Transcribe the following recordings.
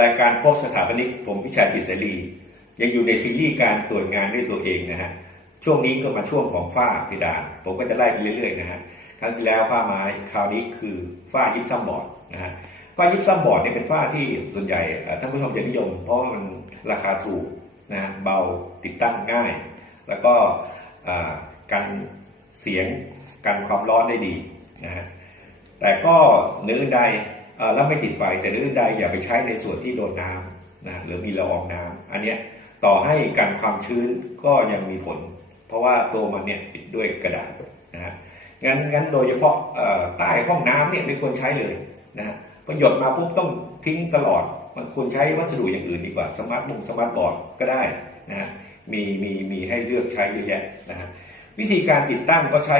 รายการพบสถาปนิกผมพิชัยกิจเสรียังอยู่ในซีรีส์การตรวจงานด้วยตัวเองนะฮะช่วงนี้ก็มาช่วงของฝ้าเพดานผมก็จะไล่ไปเรื่อยๆนะฮะครั้งที่แล้วฝ้าไม้คราวนี้คือฝ้ายิปซัมบอร์ดนะฮะฝ้ายิปซัมบอร์ดเนี่ยเป็นฝ้าที่ส่วนใหญ่ท่านผู้ชมจะนิยม เพราะมันราคาถูกนะเบาติดตั้งง่าย แล้วก็อ่ากันเสียงกันความร้อนได้ดีนะฮะแต่ก็เนื้อใด แล้วไม่ติดไฟแต่เนื้ออื่นใดอย่าไปใช้ในส่วนที่โดนน้ำนะหรือมีละอองน้ำอันเนี้ยต่อให้การความชื้นก็ยังมีผล เพราะว่าตัวมันเนี่ยปิดด้วยกระดาษนะงั้นงั้นโดยเฉพาะใต้ห้องน้ำเนี่ยไม่ควรใช้เลยนะฮะพอหยดมาปุ๊บต้องทิ้งตลอด มันควรใช้วัสดุอย่างอื่นดีกว่าสมาร์ทบุงสมาร์ทบอร์ดก็ได้นะมีมีมีให้เลือกใช้เยอะแยะนะฮะวิธีการติดตั้งก็ใช้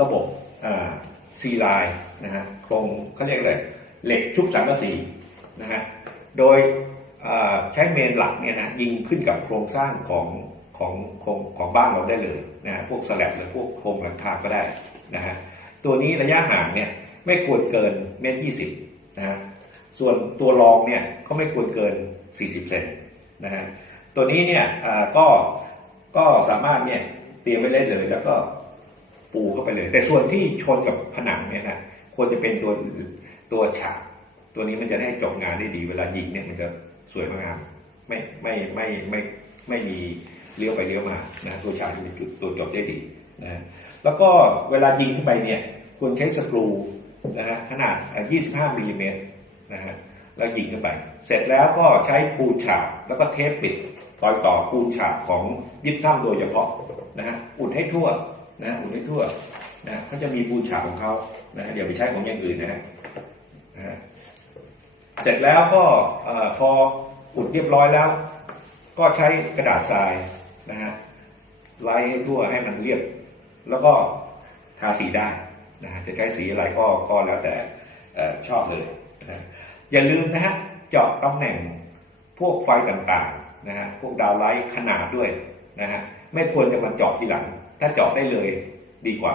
ระบบอ่าซีไลน์นะฮะโครงเขาเรียกอะไร เหล็กชุบสังกะสีนะฮะโดยใช้เมนหลักเนี่ยนะยิงขึ้นกับโครงสร้างของของของของบ้านเราได้เลยนะฮะพวกสแลบหรือพวกโครงหลังคาก็ได้นะฮะตัวนี้ระยะห่างเนี่ยไม่ควรเกินเมตรยี่สิบนะฮะส่วนตัวรองเนี่ยก็ไม่ควรเกิน 40เซนนะฮะตัวนี้เนี่ยอ่าก็ก็สามารถเนี่ยเตรียมไว้ได้เลยแล้วก็ปูเข้าไปเลย แต่ส่วนที่ชนกับผนังเนี่ยนะควรจะเป็นตัว ตัวฉากตัวนี้มันจะให้จบงานได้ดี เวลายิงเนี่ยมันจะสวยงามไม่ไม่ไม่ไม่ไม่มีเลี้ยวไปเลี้ยวมานะตัวฉากจะเป็นจุดตัวจบได้ดีนะแล้วก็เวลายิงขึ้นไปเนี่ยควรใช้สกรูนะฮะขนาด 25มิลลิเมตรนะฮะแล้วยิงขึ้นไป เสร็จแล้วก็ใช้ปูนฉาบแล้วก็เทปปิดรอยต่อปูนฉาบของยิปซัมโดยเฉพาะนะฮะอุ่นให้ทั่วนะอุ่นให้ทั่วนะเขาจะมีปูนฉาบของเขานะเดี๋ยวไปใช้ของอย่างอื่นนะฮะ นะเสร็จแล้วก็พออุ่นเรียบร้อยแล้ว ก็ใช้กระดาษทรายนะฮะไล่ให้ทั่วให้มันเรียบ แล้วก็ทาสีได้นะฮะจะใช้สีอะไรก็ก็แล้วแต่ชอบเลยนะอย่าลืมนะฮะเจาะตำแหน่งพวกไฟต่างๆนะฮะพวกดาวไลท์ขนาดด้วยนะฮะไม่ควรจะมาเจาะทีหลัง ถ้าเจาะได้เลยดีกว่า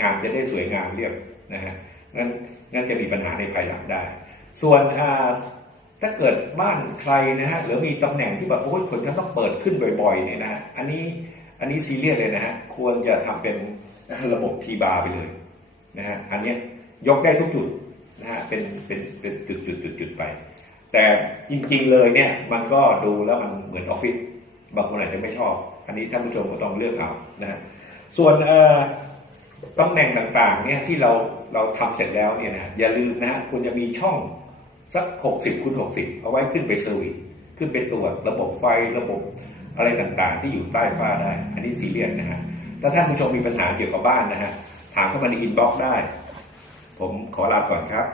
งานจะได้สวยงามเรียบนะฮะ งั้นงั้นจะมีปัญหาในภายหลังได้ ส่วนอ่าถ้าเกิดบ้านใครนะฮะหรือมีตำแหน่งที่แบบโอ้ยคนจะต้องเปิดขึ้นบ่อยๆเนี่ยนะฮะอันนี้อันนี้ซีเรียสเลยนะฮะควรจะทำเป็นระบบทีบาร์ไปเลยนะฮะอันเนี้ยยกได้ทุกจุดนะฮะเป็นเป็นเป็นจุดจุดจุดจุดไป แต่จริงๆเลยเนี่ยมันก็ดูแล้วมันเหมือนออฟฟิศบางคนอาจจะไม่ชอบ อันนี้ท่านผู้ชมก็ต้องเลือกเอานะฮะส่วนเอ่อ ตำแหน่งต่างๆเนี่ยที่เราเราทำเสร็จแล้วเนี่ยนะอย่าลืมนะควรจะมีช่องสักหกสิบคูณหกสิบเอาไว้ขึ้นไปเซอร์วิสขึ้นไปตรวจระบบไฟระบบอะไรต่างๆ ที่อยู่ใต้ฝ้าได้ อันนี้ซีเรียสนะฮะถ้าท่านผู้ชมมีปัญหาเกี่ยวกับบ้านนะฮะถามเข้ามาในอินบ็อกซ์ได้ ผมขอลาก่อนครับ